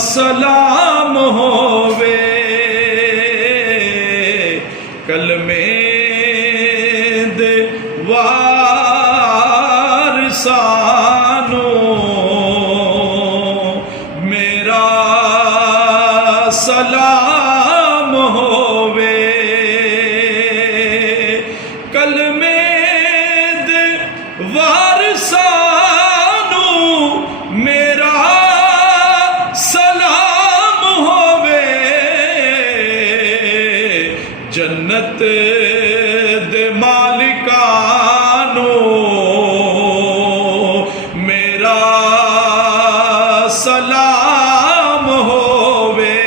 سلام ہووے کلمے دے وارثانو میرا سلام ہووے کلمے دے وارثانو میرا سلام ہووے جنت دے مالکانو میرا سلام ہووے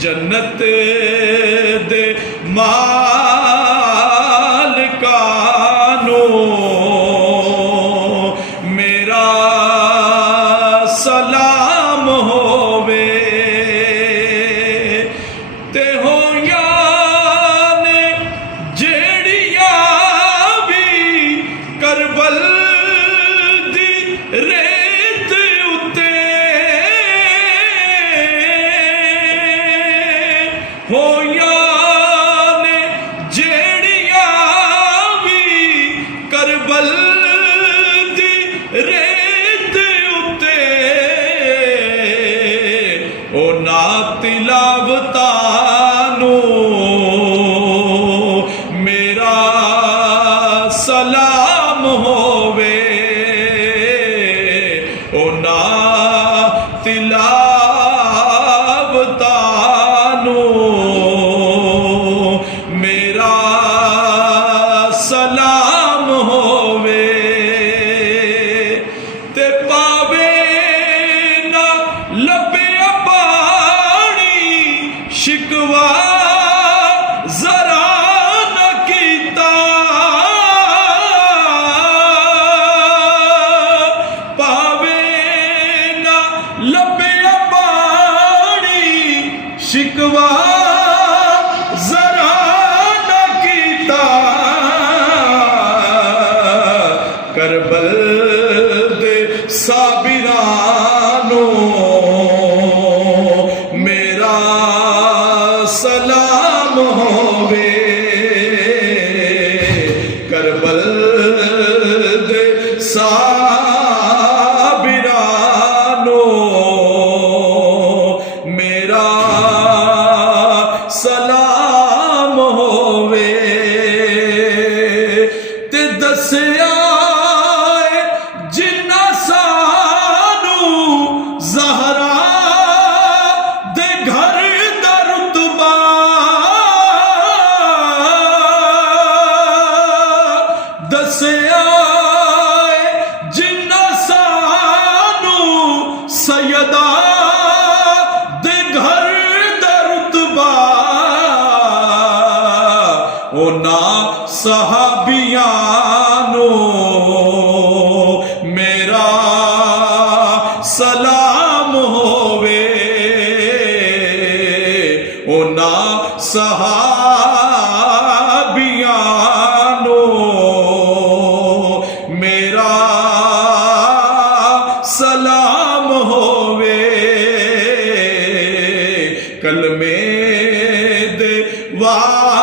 جنت دے مالکانو میرا سلام ہووے تے ہویاں نے جیڑیاں بھی کربل دی ریت اتے ہویاں نے جیڑیاں بھی کربل دی ریت اتے او نا تلاوتانو میرا سلام ہووے او نا تلاوتانو میرا سلام ہووے تے پاوے نہ لبے پانی شکوا ذرا نہ کیتا پاوے نہ لبے پانی شکوا ذرا نہ کیتا کربل دے صابرانو میرا سلام ہووے کربل دے صابرانو میرا سلام ہووے تے دسیا جنہ سانو زہرا دے گھر دا رتبہ دسیا جنہ سانو سیدہ دے گھر دا رتبہ او نا صحابیانو میرا سلام ہووے او نا صحابیانو میرا سلام ہووے کلمے دے وارثانو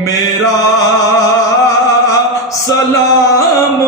میرا سلام